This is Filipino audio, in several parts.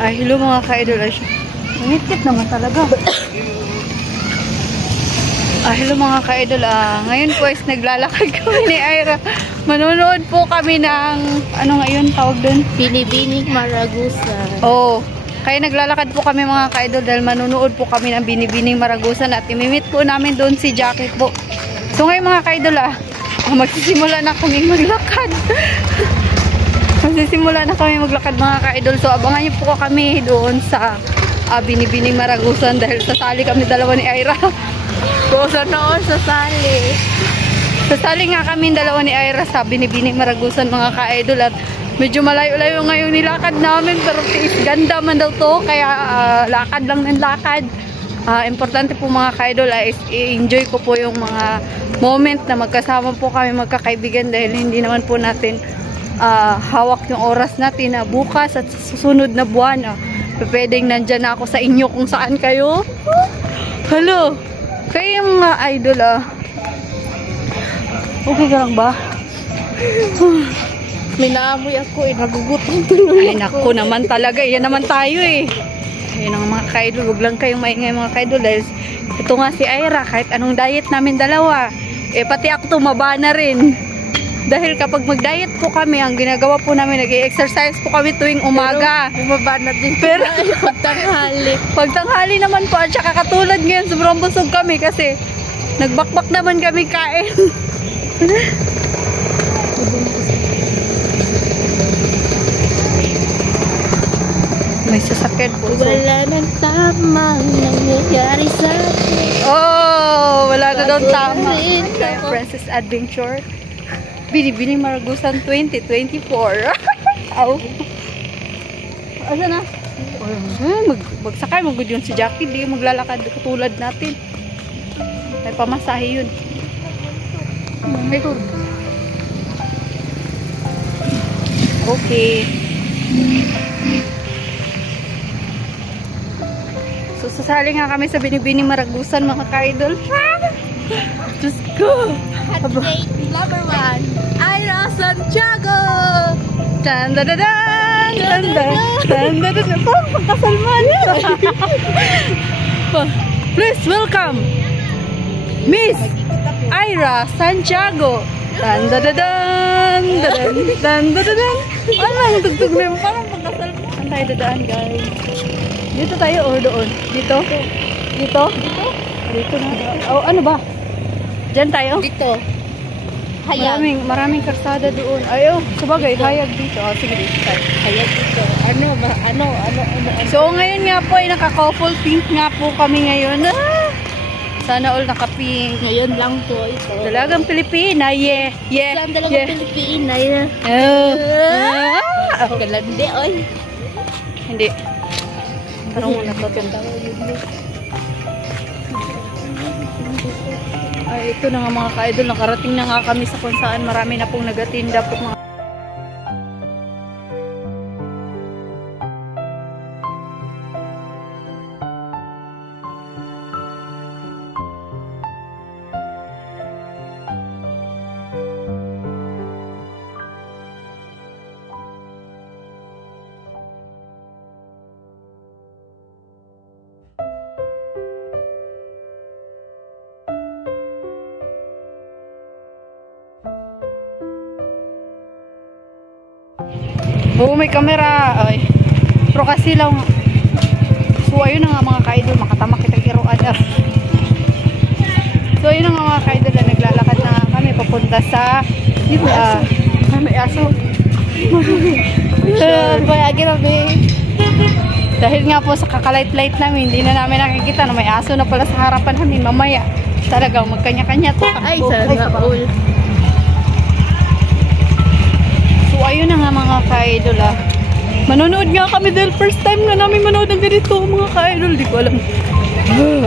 Ay, hello mga ka-idol. Ngitip naman talaga. Hello mga ka-idol. Ngayon po is naglalakad kami ni Ira. Manonood po kami ng, ano ngayon tawag doon? Binibining Maragusan. Oo. Kaya naglalakad po kami mga ka-idol dahil manonood po kami ng Binibining Maragusan at imimit po namin doon si Jackie po. So ngayon mga ka-idol magsisimula na kami maglakad. Magsisimula na kami maglakad mga ka-idol. So abangan niyo po kami doon sa Binibining Maragusan dahil sasali kami dalawa ni Ira. Kusa noon sasali. Sasali nga kami dalawa ni Ira sa Binibining Maragusan mga ka-idol at medyo malayo-layo ngayon nilakad namin pero ganda man daw to kaya lakad lang ng lakad. Importante po mga ka-idol is i-enjoy ko po yung mga moment na magkasama po kami magkakaibigan dahil hindi naman po natin hawak yung oras natin na bukas at susunod na buwan. Pwedeng nandyan na ako sa inyo kung saan kayo. Hello! Kayo yung mga idol Okay ka lang ba? May naamoy ako nagugutom tuloy. Ay naku naman talaga. Yan naman tayo Ayun ang mga ka-idol. Huwag lang kayong maingay mga ka-idol dahil ito nga si Ira kahit anong diet namin dalawa pati ako tumaba na rin. Dahil kapag mag-diet po kami, ang ginagawa po namin, nag-exercise po kami tuwing umaga. Bumaba na din. Pero pagtanghali. Pagtanghali naman po, at saka katulad ngayon, sobrang busog kami kasi nagbakbak naman kami kain. May sasakyan po. Wala nang tamang nangyayari sa atin. Wala na daw tama. Princess Adventure. Binibining Maragusan 2024. Asa na? Magsakay, magod yun si Jackie. Di maglalakad katulad natin. May pamasahe yun. Okay. So, sasali nga kami sa Binibining Maragusan mga ka-idol. Diyos ko! Hot date number 1. Ira Santiago! Tan-da-da-dan! Tan-da-da-dan! Parang pagkasalman yun! Please welcome Miss Ira Santiago! Tan-da-da-dan! Tan-da-da-dan! Walang tugtog na yun. Parang pagkasalman. Saan tayo dadaan guys? Dito tayo o doon? Dito? Dito? Dito na. Ano ba? Diyan tayo? Dito. Hayag. Maraming karsada doon. Ayaw, sabagay, hayag dito. Sige dito tayo. Hayag dito. Ano. So, ngayon nga po ay naka-couple pink nga po kami ngayon. Sana all naka-pink. Ngayon lang po ito. Dalagang Pilipina, yeah. Dalagang Pilipina, yeah. Kalandi, oy. Hindi. Parang muna to. Ay, ito na nga mga ka-idol. Nakarating na nga kami sa kung saan marami na pong nagatinda po mga may camera. Ay. Pero kasi lang. So, ayun na nga mga ka-idol. Makatama kitang iruan. So, ayun na nga mga ka-idol. Naglalakad na nga kami papunta sa may aso. Bayagin na, babe. Dahil nga po sa kakalight-light namin, hindi na namin nakikita na may aso na pala sa harapan namin mamaya. Talagang magkanya-kanya to. Ay, sana all. So, ayun na nga mga ka-idol Manonood nga kami dahil first time na namin manood ng ganito mga ka-idol. Di ko alam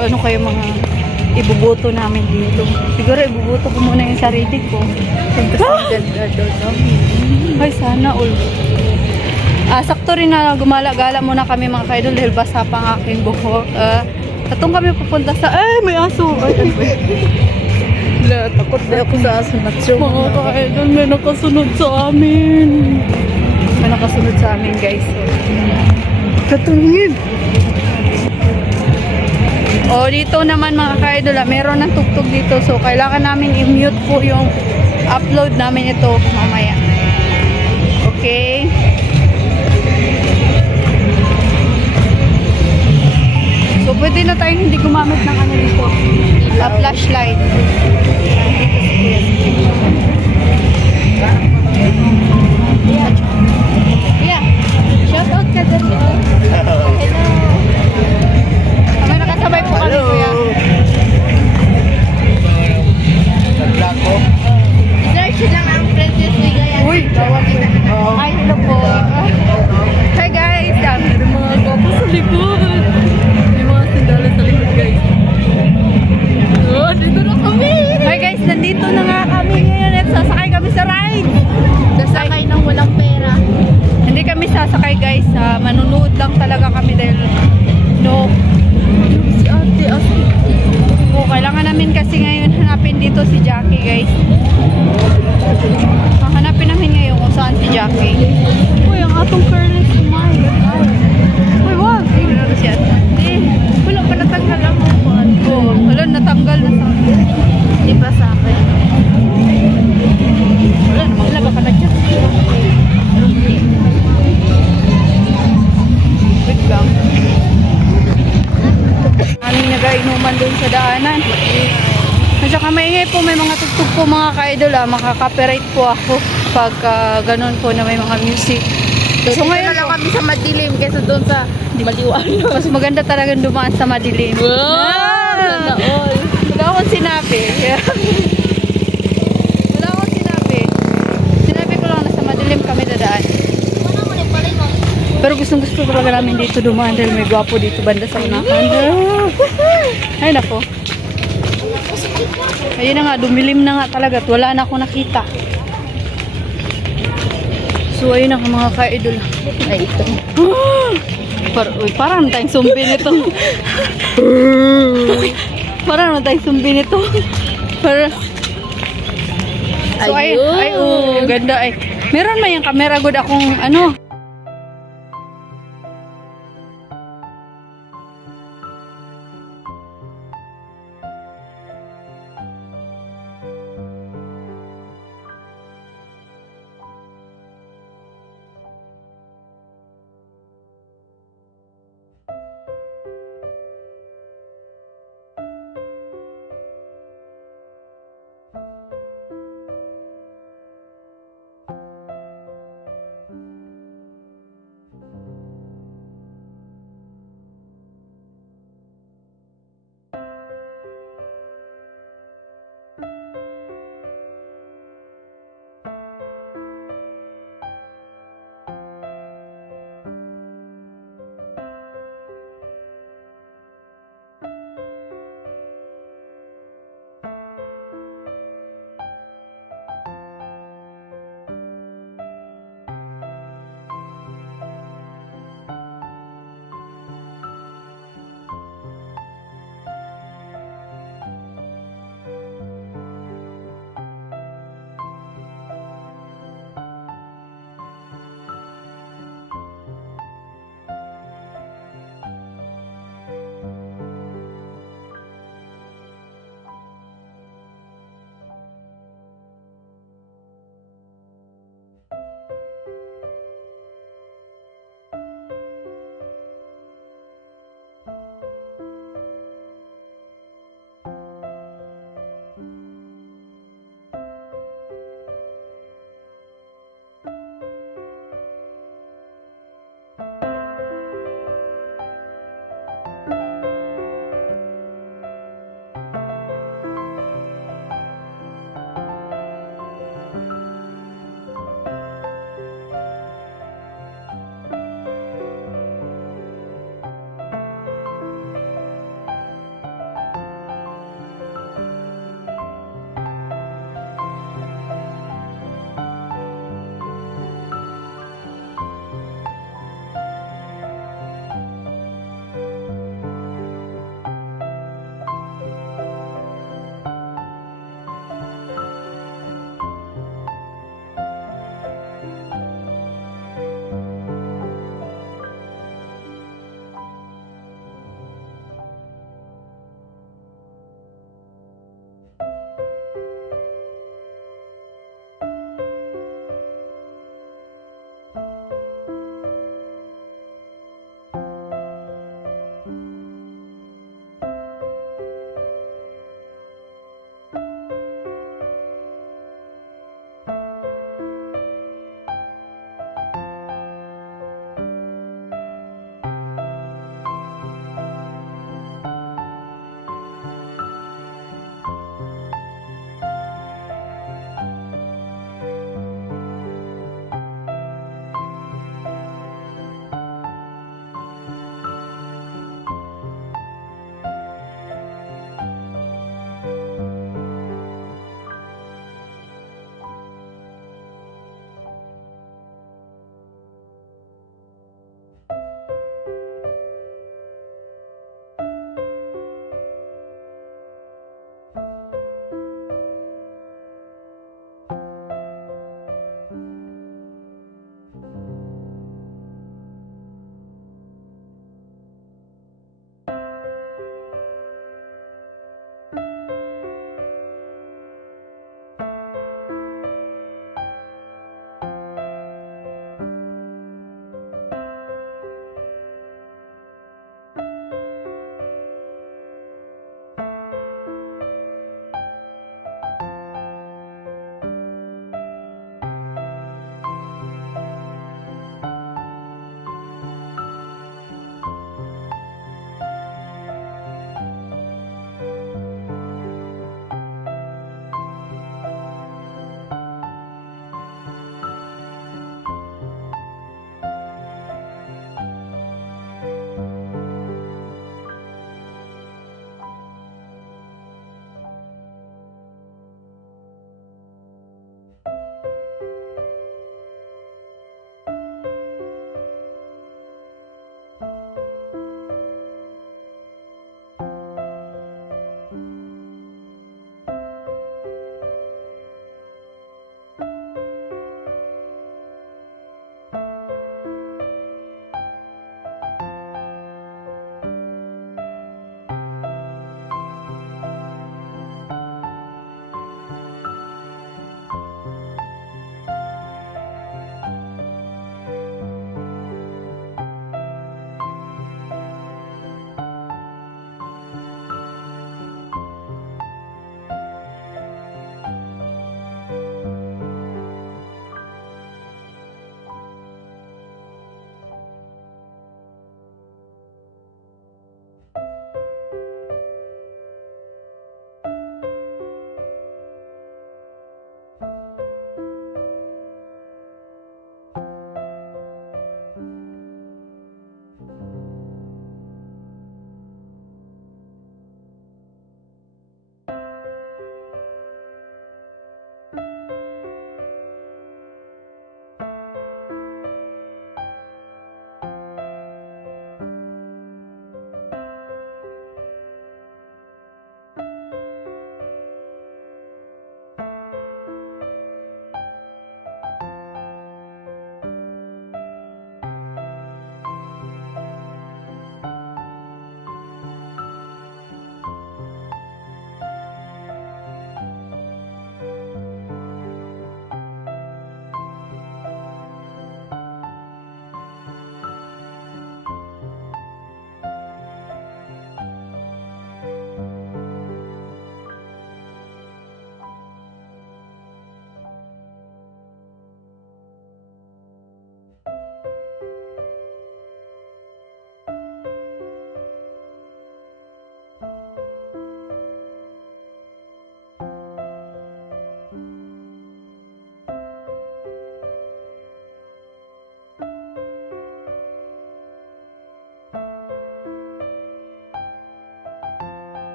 ano kayo mga ibubuto namin dito. Siguro ibubuto ko muna yung sarili ko. Ay, sana all. Sakto rin na gumala-gala muna kami mga ka-idol dahil basa pa ang aking buhok. Tatong kami pupunta sa... may aso! Takot na ako sa aso na mga ka-idol, may nakasunod sa amin. May nakasunod sa amin guys. Katungin. O, dito naman mga ka-idol, meron ng tugtog dito. So, kailangan namin i-mute po yung upload namin ito mamaya. Okay? So, pwede na tayong hindi gumamit ng ano dito. Flashlight. Yeah. Shout out ka dyan. Hello. May nakasabay po kami, kuya. Search lang ang Princess Ligaya. Uy, bawal ito. Ay, hello po. Hi guys. Meron mga gwapo sa likod. May mga sandala sa likod, guys. Oh, dito na kami. Hi guys, nandito na nga kami ngayon at sasakay kami sa ride. Sasakay ng walang pera. Hindi kami sasakay, guys. Manunood lang talaga kami dahil no. Si ate, ate. Oh, kailangan namin kasi ngayon hanapin dito si Jackie, guys. Hanapin namin ngayon kung saan si Jackie. Uy, ang atong current kumain. Uy, wag. Ayun na si ate. Wala pa natanggal ang mukhaan. Oh, wala, natanggal na sa akin. Hindi pa sa akin. Wala, namang ka na dyan. Wait lang. Aming nag-ainuman doon sa daanan. At saka maingay po, may mga tugtog po mga ka-idol. Makaka-copyright po ako pag ganun po na may mga music. So ngayon na lang kami sa madilim kaysa doon sa maliwanag. mas maganda talagang dumaan sa madilim. Sana all. Wala akong sinabi. Wala akong sinabi. Sinabi ko lang na sa madilim kami dadaan. Pero gustong gusto talaga namin dito dumaan dahil may gwapo dito banda sa unahan. Ay nako. Ayun na nga, dumilim na nga talaga at wala na akong nakita. So ayun na mga ka-idol. Ay ito. Parang tayong sumbi nito. Parang tayong sumbi nito. So ay, oh, ganda ay. Meron man yung camera good akong ano.